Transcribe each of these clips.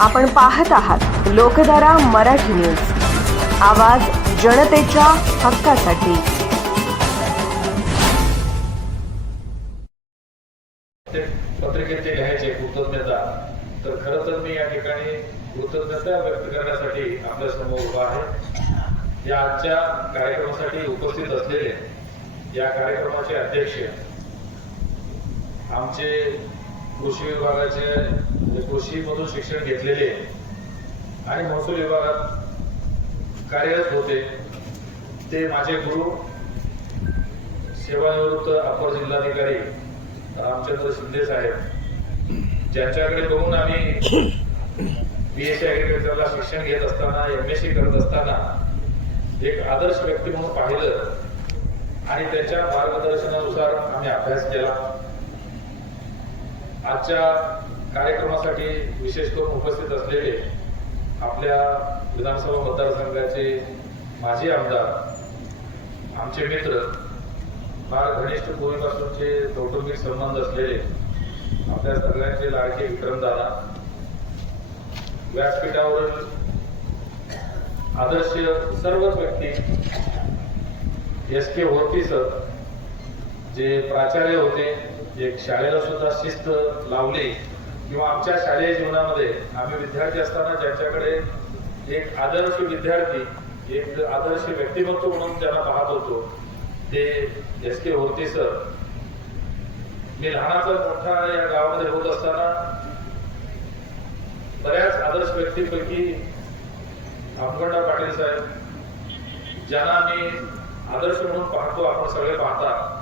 आपण पाहत आहात लोकधारा मराठी न्यूज, आवाज जनतेच्या हक्कासाठी। पत्रिकेचे लिहायचे कृतज्ञता, तर खरं तर मी या ठिकाणी कृतज्ञता व्यक्त करण्यासाठी आपल्या समोर उभा आहे। या आजच्या कार्यक्रमासाठी उपस्थित असलेले या कार्यक्रमाचे अध्यक्ष आमचे कृषी विभागाचे कृषीमधून शिक्षण घेतलेले आणि महसूल विभागात कार्यरत होते ते माझे गुरु सेवानिवृत्त अपर जिल्हाधिकारी रामचंद्र शिंदे साहेब, ज्यांच्याकडे बघून आम्ही बीएससी ऍग्रिकल्चरला शिक्षण घेत असताना एमएससी करत असताना एक आदर्श व्यक्ती म्हणून पाहिलं आणि त्यांच्या मार्गदर्शनानुसार आम्ही अभ्यास केला। आजच्या कार्यक्रमासाठी विशेष करून उपस्थित असलेले आपल्या विधानसभा मतदारसंघाचे माजी आमदार, आमचे मित्र, फार घनिष्ठ पूर्वीपासूनचे कौटुंबिक संबंध असलेले आपल्या सगळ्यांचे लाडके विक्रमदादा, व्यासपीठावरील आदर्श सर्वच व्यक्ती, एस.के. होती सर, जे प्राचार्य होते, एक शाळेला सुद्धा शिस्त लावली, किंवा आमच्या शालेय जीवनामध्ये आम्ही विद्यार्थी असताना ज्यांच्याकडे एक आदर्श विद्यार्थी, एक आदर्श व्यक्तिमत्व म्हणून ज्यांना पाहत होतो ते एस.के. होती सर। मी लहानाचा मोठा या गावामध्ये होत असताना बऱ्याच आदर्श व्यक्तींपैकी अमगंडा पाटील साहेब, ज्यांना मी आदर्श म्हणून पाहतो, आपण सगळे पाहता,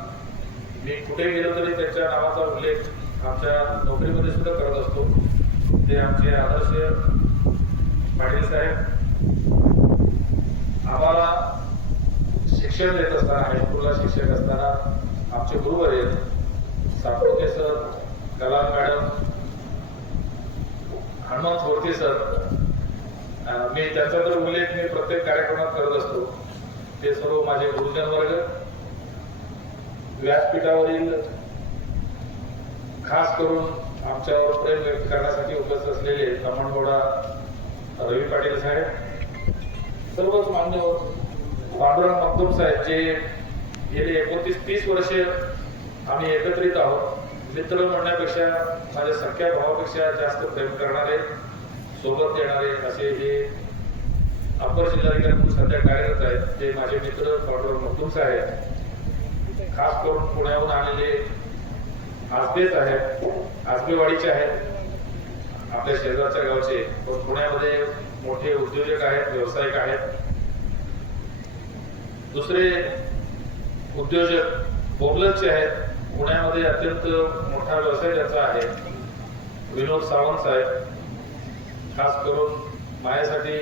मी कुठे गेलो तरी त्यांच्या नावाचा उल्लेख आमच्या नोकरीमध्ये सुद्धा करत असतो। ते आमचे आदर्श पाटील साहेब आम्हाला शिक्षण देत असताना, हायस्कूलला शिक्षक असताना आमचे गुरुवर्य सातपुते सर, कलाम मॅडम, हनुमंत होती सर, मी त्यांचा तर उल्लेख मी प्रत्येक कार्यक्रमात करत असतो। ते सर्व माझे गुरुजन वर्ग, व्यासपीठावरील खास करून आमच्यावर प्रेम व्यक्त करण्यासाठी उपस्थित असलेले कमंडोडा रवी पाटील साहेब, सर्वच मान्यवर, पांडुरंग मखदूम साहेब, जे गेले 29-30 वर्षे आम्ही एकत्रित आहोत। मित्र म्हणण्यापेक्षा माझ्या सख्या भावापेक्षा जास्त प्रेम करणारे, सोबत येणारे असे हे अपर जिल्हाधिकारी म्हणून सध्या कार्यरत आहेत ते माझे मित्र पांडुरंग मखदूम साहेब, खास करून पुण्याहून आलेले आजबेच आहेत, आजबेवाडीचे आहेत, आपल्या शेजारच्या गावचे, पण पुण्यामध्ये मोठे उद्योजक आहेत, व्यावसायिक आहेत। दुसरे उद्योजक बोबलनचे आहेत, पुण्यामध्ये अत्यंत मोठा व्यवसाय त्यांचा आहे, विनोद सावंत साहेब, खास करून माझ्यासाठी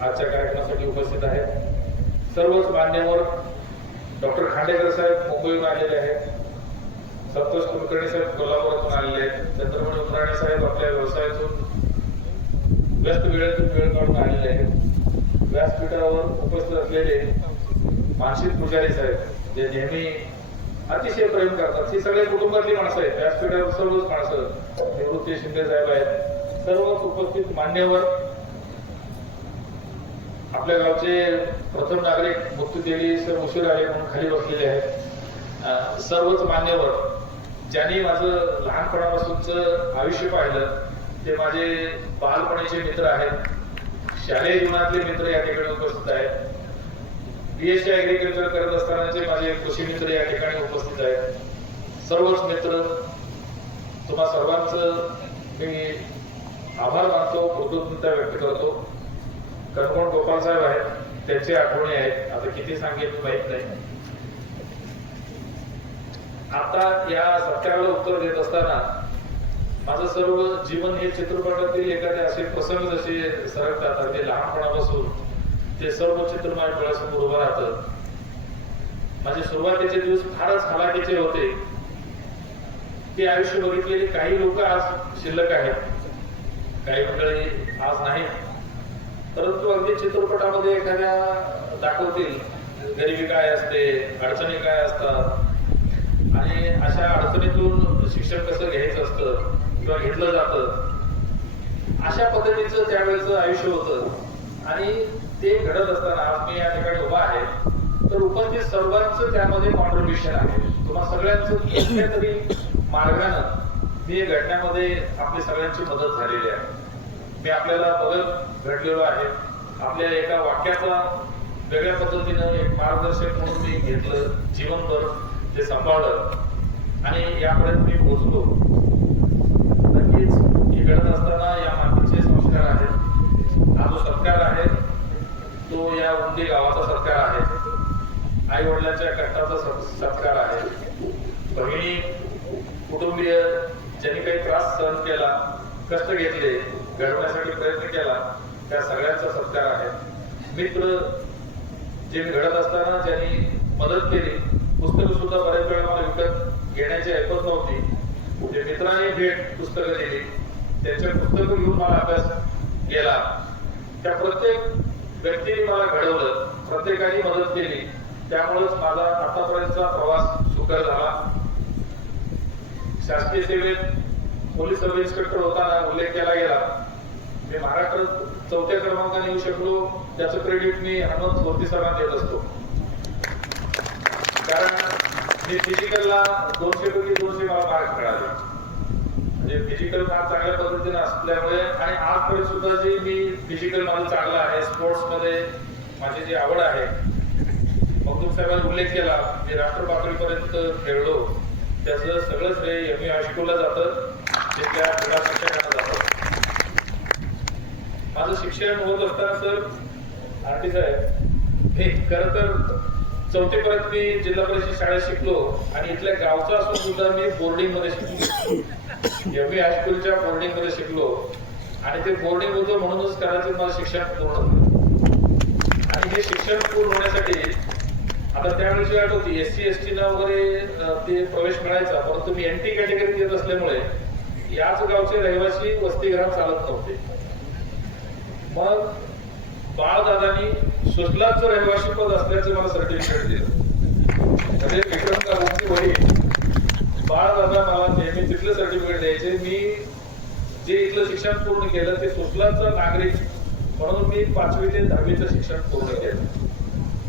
आजच्या कार्यक्रमासाठी उपस्थित आहेत। सर्वच मान्यवर, डॉक्टर खांडेकर साहेब मुंबईहून आलेले आहेत, संतोष कुलकर्णी साहेब कोल्हापूरातून आलेले आहेत, चंद्रमणी उमराणे साहेब आपल्या व्यवसायातून व्यस्त वेळेतून वेळ काढून आलेले आहेत। व्यासपीठावर उपस्थित असलेले मानसिक पुजारी साहेब, जे नेहमी अतिशय प्रेम करतात, ही सगळे कुटुंबातली माणसं आहेत, व्यासपीठावर सर्वच माणसं, निवृत्ती शिंदे साहेब आहेत, सर्वच उपस्थित मान्यवर, आपल्या गावचे प्रथम नागरिक मुक्तदेवी सर उशीर आले म्हणून खाली बसलेले आहेत, सर्वच मान्यवर, ज्यांनी माझं लहानपणापासूनच आयुष्य पाहिलं, ते माझे बालपणीचे मित्र आहेत, शालेय जीवनातले मित्र या ठिकाणी उपस्थित आहेत, बीएससी ऍग्रिकल्चर करत असतानाचे माझे कृषी मित्र या ठिकाणी उपस्थित आहेत। सर्वच मित्र, तुम्हा सर्वांचं मी आभार मानतो, कृतज्ञता व्यक्त करतो। कणकोण गोपाल साहेब आहेत, त्यांचे आठवणी आहेत, आता किती सांगेल माहित नाही। आता या सत्याला उत्तर देत असताना माझं सर्व जीवन हे चित्रपटातील एखादे असे प्रसंग जसे सरकतात, अगदी लहानपणापासून ते सर्व चित्र माझ्या डोळ्यासमोर उभं राहतं। माझे सुरुवातीचे दिवस फारच हालाखीचे होते, ते आयुष्य बघितलेले काही लोक आज शिल्लक आहेत, काही मंडळी आज नाही, परंतु अगदी चित्रपटामध्ये एखाद्या दाखवतील गरिबी काय असते, अडचणी काय असतात, आणि अशा अडचणीतून शिक्षण कसं घ्यायचं असतं किंवा घेतलं जातं, अशा पद्धतीचं त्यावेळेचं आयुष्य होतं आणि ते घडत असताना आज मी या ठिकाणी उभा आहे तर उपस्थित सर्वांचं त्यामध्ये कॉन्ट्रीब्युशन आहे. तुम्हा सगळ्यांचं कुठल्या तरी मार्गानं मी घडण्यामध्ये आपली सगळ्यांची मदत झालेली आहे. मी आपल्याला बघत घडलेलो आहे. आपल्या एका वाक्याचा वेगळ्या पद्धतीनं एक मार्गदर्शक म्हणून मी घेतलं, जीवनभर ते सांभाळलं आणि यापर्यंत मी पोहोचलो. नक्कीच हे घडत असताना या मातीचे संस्कार आहेत. हा जो सत्कार आहे तो या उंदी गावाचा सत्कार आहे. आई वडिलांच्या कष्टाचा सत्कार आहे. बहिणी, कुटुंबीय ज्यांनी काही त्रास सहन केला, कष्ट घेतले, घडवण्यासाठी प्रयत्न केला, त्या सगळ्यांचा सत्कार आहे. मित्र जे घडत असताना ज्यांनी मदत केली, पुस्तकं सुद्धा बऱ्याच वेळा मला विकत घेण्याची ऐपत नव्हती, जे मित्रांनी भेट पुस्तकं दिली, त्यांच्या पुस्तकं घेऊन मला अभ्यास केला, त्या प्रत्येक व्यक्तीने मला घडवलं, प्रत्येकाने मदत केली. त्यामुळेच माझा आतापर्यंतचा प्रवास सुकर झाला. शासकीय सेवेत पोलीस सब इन्स्पेक्टर होताना उल्लेख केला गेला. मी महाराष्ट्रात 4थ्या क्रमांकाने येऊ शकलो त्याचं क्रेडिट मी हनुमंत बोरती सरांना देत असतो. कारण मी फिजिकलला 200 पैकी 200 मला मार्क मिळाले. म्हणजे फिजिकल फार चांगल्या पद्धतीने असल्यामुळे आणि आजपर्यंत सुद्धा जे मी फिजिकल माझं चांगलं आहे, स्पोर्ट्स मध्ये माझी जी आवड आहे. मगदूम साहेबांनी उल्लेख केला, मी राष्ट्र पातळीपर्यंत खेळलो, त्याचं सगळं श्रेय MU हायस्कूलला जातं, तिथल्या क्रीडा शिक्षकांना जातं. माझं शिक्षण होत असताना सर आरटी साहेब, हे खरं तर 4थी पर्यंत मी जिल्हा परिषद शाळेत शिकलो आणि इथल्या गावचा असून सुद्धा मी बोर्डिंग मध्ये शिकलो. MU हायस्कूलच्या बोर्डिंग मध्ये शिकलो आणि ते बोर्डिंग होतं म्हणूनच कदाचित माझं शिक्षण पूर्ण झालं. आणि हे शिक्षण पूर्ण होण्यासाठी आता त्यावेळेची अट होती, SC ST ना वगैरे ते प्रवेश मिळायचा, परंतु मी NT कॅटेगरी देत असल्यामुळे याच गावचे रहिवासी वसतिगृहात चालत नव्हते. मग बाळदादांनी सुजलाचं रहिवासी पद असल्याचं मला सर्टिफिकेट दिलं. म्हणजे विक्रम काकांची वडील बाळदादा मला नेहमी तिथलं सर्टिफिकेट द्यायचे. मी जे इथलं शिक्षण पूर्ण केलं ते सुजलाचं नागरिक म्हणून मी 5वी ते 10वीचं शिक्षण पूर्ण केलं.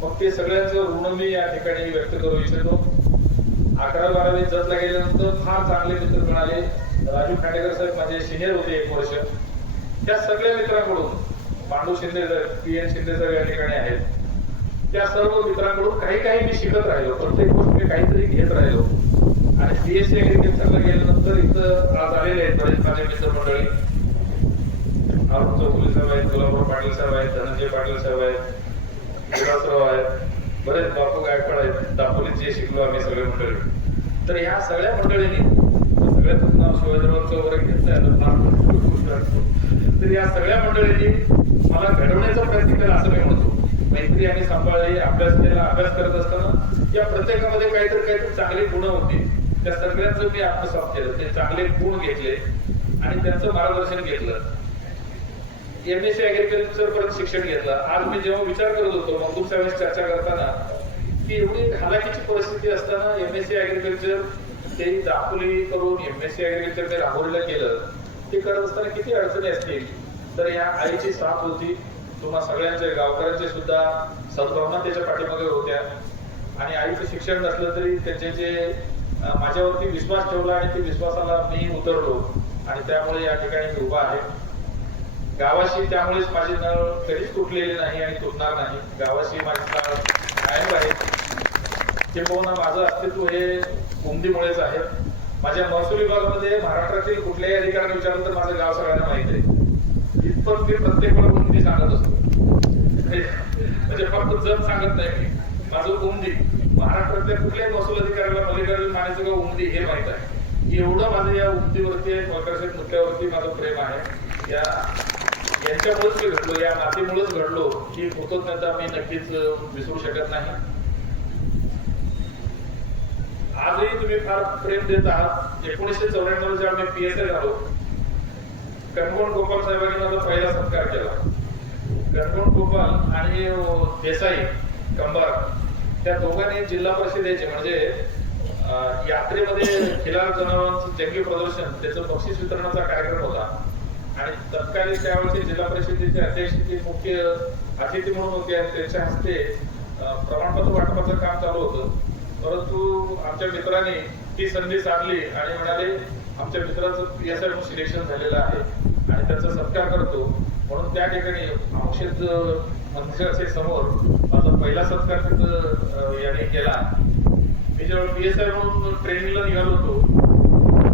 मग ते सगळ्यांचं ऋण मी या ठिकाणी व्यक्त करू इच्छितो. 11वी-12वी जतला गेल्यानंतर फार चांगले मित्र मिळाले. राजू खांडेकर साहेब माझे सिनियर होते 1 वर्ष. त्या सगळ्या मित्रांकडून, Pandu Shinde sir, PN Shinde sir या ठिकाणी आहेत, त्या सर्व मित्रांकडून काही मी शिकत राहिलो. प्रत्येक गोष्ट मी काहीतरी घेत राहिलो. आणि BSc ऍग्रिकल्चरला गेल्यानंतर इथं आज आलेले आहेत बरेच माझे मित्रमंडळी. अरुण चौगुले साहेब आहेत, गुलाबराव पाटील साहेब आहेत, धनंजय पाटील साहेब आहेत, विलासराव आहेत, बरेच बापू गायकवाड आहेत, दापोलीत जे शिकलो आम्ही सगळे मंडळी. तर ह्या सगळ्या मंडळींनी, सगळ्याच नाव शिवाजीरावांचं वगैरे घेतलं, तर या सगळ्या मंडळींनी मला घडवण्याचा प्रयत्न केला असं मी म्हणतो. मैत्री आम्ही सांभाळली, अभ्यास केला. अभ्यास करत असताना या प्रत्येकामध्ये काहीतरी चांगली गुण होती, त्या सगळ्यांचं मी आत्मसात केलं. ते चांगले गुण घेतले आणि त्यांचं मार्गदर्शन घेतलं. MSc ऍग्रिकल्चर पर्यंत शिक्षण घेतलं. आज मी जेव्हा विचार करत होतो मगदूम साहेबांशी चर्चा करताना की एवढी हालाकीची परिस्थिती असताना MSc ऍग्रिकल्चर ते दापोली करून MSc ऍग्रिकल्चर ते राहुरीला केलं, ते करत असताना किती अडचणी असतील. तर या आईची साथ होती, तुम्हा सगळ्यांच्या गावकऱ्यांचे सुद्धा सद्भावना त्याच्या पाठीमागे होत्या. आणि आईचं शिक्षण नसलं तरी त्यांचे जे माझ्यावरती विश्वास ठेवला आणि त्या विश्वासाला मी उतरलो आणि त्यामुळे या ठिकाणी मी उभा आहे. गावाशी त्यामुळेच माझी नाळ कधीच तुटलेली नाही आणि तुटणार नाही. गावाशी माझी नाळ कायम आहे. किंबहुना माझं अस्तित्व हे उमदीमुळेच आहे. माझ्या महसूल विभागामध्ये महाराष्ट्रातील कुठल्याही अधिकाऱ्यांना विचारलं तर माझं गाव सगळ्यांना माहित आहे. इतपत मी प्रत्येक वेळा उमदी सांगत असतो. म्हणजे फक्त जप सांगत नाही मी, माझं उमदी. महाराष्ट्रातल्या कुठल्याही महसूल अधिकाऱ्याला मल्लिकार्जुन मानेचं गाव उमदी हे माहित आहे. एवढं माझं या उमदीवरती, प्रकर्षित मुद्द्यावरती माझं प्रेम आहे. यांच्यामुळेच मी घडलो, या नातीमुळेच घडलो, ही कृतज्ञता मी नक्कीच विसरू शकत नाही. आजही तुम्ही फार प्रेम देत आहात. 1994 जेव्हा मी PSI झालो, कणगोण गोपाल साहेबांनी माझा पहिला सत्कार केला. कणगोण गोपाल आणि देसाई कंबार त्या दोघांनी जिल्हा परिषदेचे म्हणजे यात्रेमध्ये खिलार जनावरांचं जंगी प्रदर्शन, त्याचं बक्षीस वितरणाचा कार्यक्रम होता. आणि तत्कालीन त्यावेळेचे जिल्हा परिषदेचे अध्यक्ष ते मुख्य अतिथी म्हणून होते आणि त्यांच्या हस्ते प्रमाणपत्र वाटपाचं काम चालू होतं. परंतु आमच्या मित्रांनी ती संधी साधली आणि म्हणाले आमच्या मित्राचं PSI म्हणून सिलेक्शन झालेलं आहे आणि त्याचा सत्कार करतो. म्हणून त्या ठिकाणी अमुक्षित मंदिराचे समोर माझा पहिला सत्कार तिथं यांनी केला. मी जेव्हा PSI म्हणून ट्रेनिंगला निघालो होतो,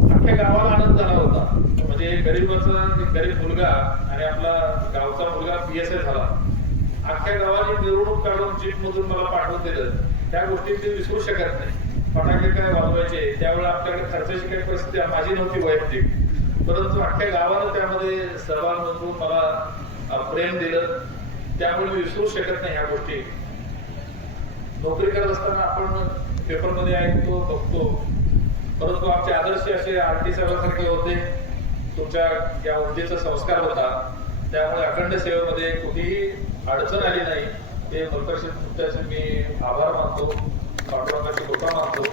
अख्ख्या गावाला आनंद झाला होता. म्हणजे गरीब मुलगा आणि आपला गावचा मुलगा PSI झाला. अख्ख्या गावाने मिरवणूक काढून जीप मधून मला पाठवून दिलं. त्या गोष्टी ते विसरू शकत नाही. फटाके काय वाजवायचे त्यावेळेला आपल्याकडे खर्चाची काही परिस्थिती माझी नव्हती वैयक्तिक, परंतु अख्ख्या गावानं त्यामध्ये सहभाग नोंदवून मला प्रेम दिलं. त्यामुळे मी विसरू शकत नाही ह्या गोष्टी. नोकरी करत असताना आपण पेपरमध्ये ऐकतो बघतो, परंतु आमचे आदर्श असे RT साहेबांसारखे होते. तुमच्या या हुद्देचा संस्कार होता, त्यामुळे अखंड सेवेमध्ये कुठेही अडचण आली नाही. ते मुलकर्षित मी आभार मानतो, पांडुरंगाची कृपा मानतो.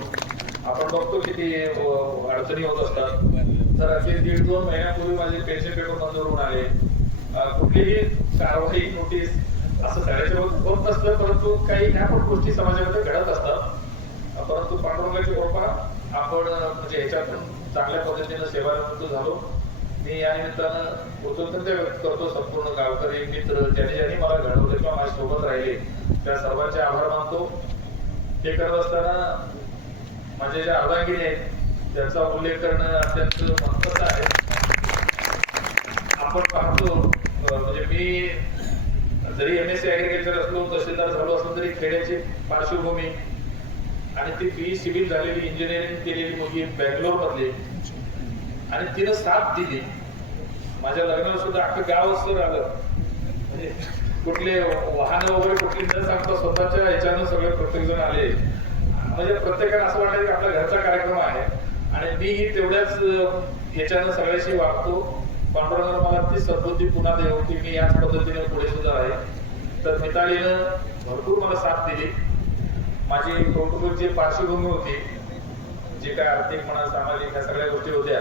आपण बघतो किती अडचणी होत असतात. तर असे 1.5-2 महिन्यापूर्वी माझे पेन्शन पेपर मंजूर होऊन आले. कुठलीही कारवाई नोटीस असं सगळ्याच्या होत नसतं, परंतु काही ह्या पण गोष्टी समाजामध्ये घडत असतात. परंतु पांडुरंगाची कृपा आपण म्हणजे ह्याच्यातून चांगल्या पद्धतीनं सेवानिवृत्त झालो. मी या निमित्तानं कृतज्ञता व्यक्त करतो संपूर्ण गावकरी मित्र ज्यांनी मला घडवलं किंवा माझ्या सोबत राहिले त्या सर्वांचे आभार मानतो. हे करत असताना माझे ज्या अर्धांगिनी आहेत त्यांचा उल्लेख करणं अत्यंत महत्वाचं आहे. आपण पाहतो म्हणजे मी जरी MSc ऍग्रिकल्चर असलो, तहसीलदार झालो असलो तरी खेड्याची पार्श्वभूमी आणि ती BE सिव्हिल झालेली इंजिनिअरिंग केलेली मुलगी बँगलोर मधली आणि तिनं साथ दिली. माझ्या लग्नाला सुद्धा अख्खं गाव सर आलं. म्हणजे कुठले वाहन वगैरे कुठली न सांगता स्वतःच्या ह्याच्यानं सगळे प्रत्येक जण आले. म्हणजे प्रत्येकाला असं वाटलं की आपला घरचा कार्यक्रम आहे आणि मीही तेवढ्याच ह्याच्यानं सगळ्याशी वागतो. पांडुरंगानं मला ती सद्बुद्धी पुन्हा देऊ की मी याच पद्धतीने पुढे सुद्धा आहे. तर मितालीनं भरपूर मला साथ दिली. माझी कौटुंबिक जी पार्श्वभूमी होती, जे काय आर्थिक म्हणा सामाजिक ह्या सगळ्या गोष्टी होत्या,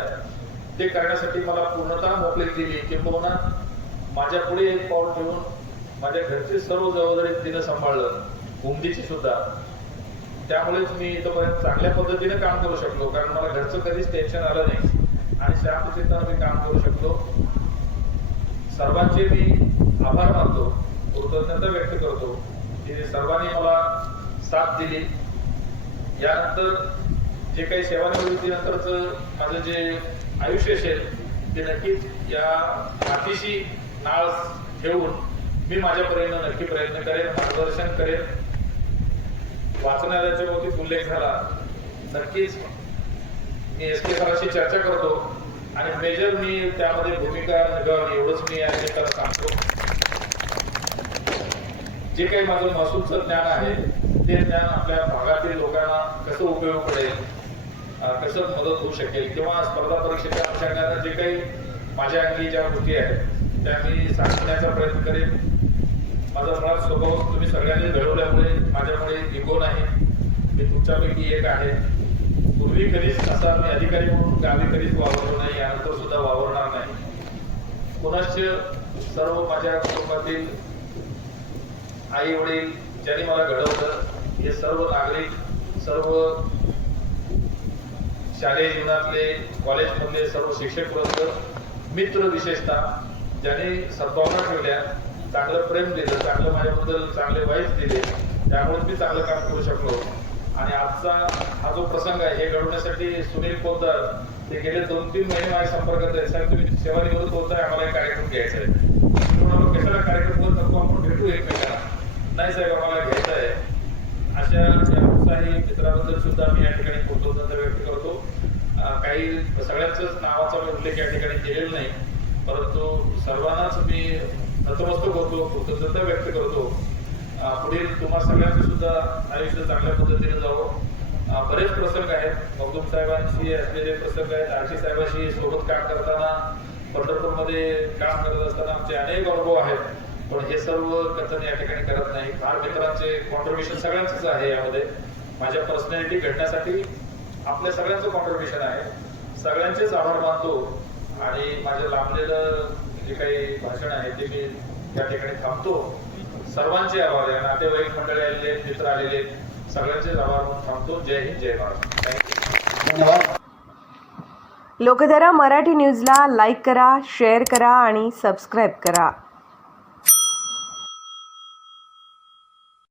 ते करण्यासाठी मला पूर्णतः मोकळीक दिली. किंबहुना माझ्या पुढे एक पाऊल ठेवून माझ्या घरची सर्व जबाबदारी तिनं सांभाळलं, उमदीची सुद्धा. त्यामुळेच मी इथपर्यंत चांगल्या पद्धतीने काम करू शकलो, कारण मला घरचं कधीच टेन्शन आलं नाही आणि शांतचित्तानं मी काम करू शकलो. सर्वांचे मी आभार मानतो, कृतज्ञता व्यक्त करतो की सर्वांनी मला साथ दिली. यानंतर जे काही सेवानिवृत्तीनंतरचं माझं जे आयुष्य असेल ते नक्कीच या मातीशी नाळ ठेवून मी माझ्या परीने नक्की प्रयत्न करेन, मार्गदर्शन करेन. वाचनालयाच्या बाबतीत उल्लेख झाला, नक्कीच मी SK सरांशी चर्चा करतो आणि मेजर मी त्यामध्ये भूमिका निभावली एवढंच मी या निमित्तानं सांगतो. जे काही माझं महसूलचं ज्ञान आहे ते ज्ञान आपल्या भागातील लोकांना कसं उपयोग पडेल, कसं मदत होऊ शकेल किंवा स्पर्धा परीक्षेच्या अनुषंगाने जे काही माझ्या अंगी ज्या गोष्टी आहेत त्या मी सांगण्याचा प्रयत्न करेन. माझा मुळात स्वभाव तुम्ही सगळ्यांनी घडवल्यामुळे माझ्यामुळे इगो नाही, मी तुमच्यापैकी एक आहे. पूर्वी कधीच असा मी अधिकारी म्हणून गावी कधीच वावरलो नाही, यानंतर सुद्धा वावरणार नाही. पुनश्च सर्व माझ्या कुटुंबातील आई वडील ज्यांनी मला घडवलं, हे सर्व नागरिक, सर्व शालेय जीवनातले कॉलेजमधले सर्व शिक्षक वर्ग, मित्र विशेषतः ज्यांनी सद्भावना ठेवल्या, चांगलं प्रेम दिलं, चांगलं माझ्याबद्दल चांगले वाईट दिले, त्यामुळे मी चांगलं काम करू शकलो. आणि आजचा हा जो प्रसंग आहे हे घडवण्यासाठी सुनील पोद्दार ते गेले 2-3 महिने माझ्या संपर्कात आहेत. साहेब तुम्ही सेवानिवृत्त होत आहे, आम्हाला एक कार्यक्रम घ्यायचा आहे. म्हणून कशाला कार्यक्रम होत नको, आपण भेटू एकमेकांना. नाही साहेब आम्हाला घ्यायचं आहे. अशा या उत्साही मित्राबद्दल सुद्धा मी या ठिकाणी कृतज्ञता व्यक्त करतो. काही सगळ्यांच्याच नावाचा मी उल्लेख या ठिकाणी केलेला नाही, परंतु सर्वांनाच मी नतमस्तक होतो, कृतज्ञता व्यक्त करतो. पुढील तुम्हा सगळ्यांचं सुद्धा आयुष्य चांगल्या पद्धतीने जावं. बरेच प्रसंग आहेत, मगदूम साहेबांशी असलेले प्रसंग आहेत, आरटी साहेबांशी सोबत काम करताना, पंढरपूरमध्ये काम करत असताना आमचे अनेक अनुभव आहेत. पण हे सर्व कथन या ठिकाणी करत नाही. फार मित्रांचे कॉन्ट्रीब्युशन सगळ्यांचंच आहे यामध्ये. माझ्या पर्सनॅलिटी घडण्यासाठी आपल्या सगळ्यांचं कॉन्ट्रीब्युशन आहे. सगळ्यांचेच आभार मानतो आणि माझं लांबलेलं जे काही भाषण आहे ते मी या ठिकाणी थांबतो. सर्वांचे आभार आहे, नातेवाईक मंडळी आलेले, मित्र आलेले, सगळ्यांचे आभार थांबतो. जय हिंद, जय महाराष्ट्र. थँक्यू. धन्यवाद. लोकधारा मराठी न्यूजला लाईक करा, शेअर करा आणि सबस्क्राईब करा.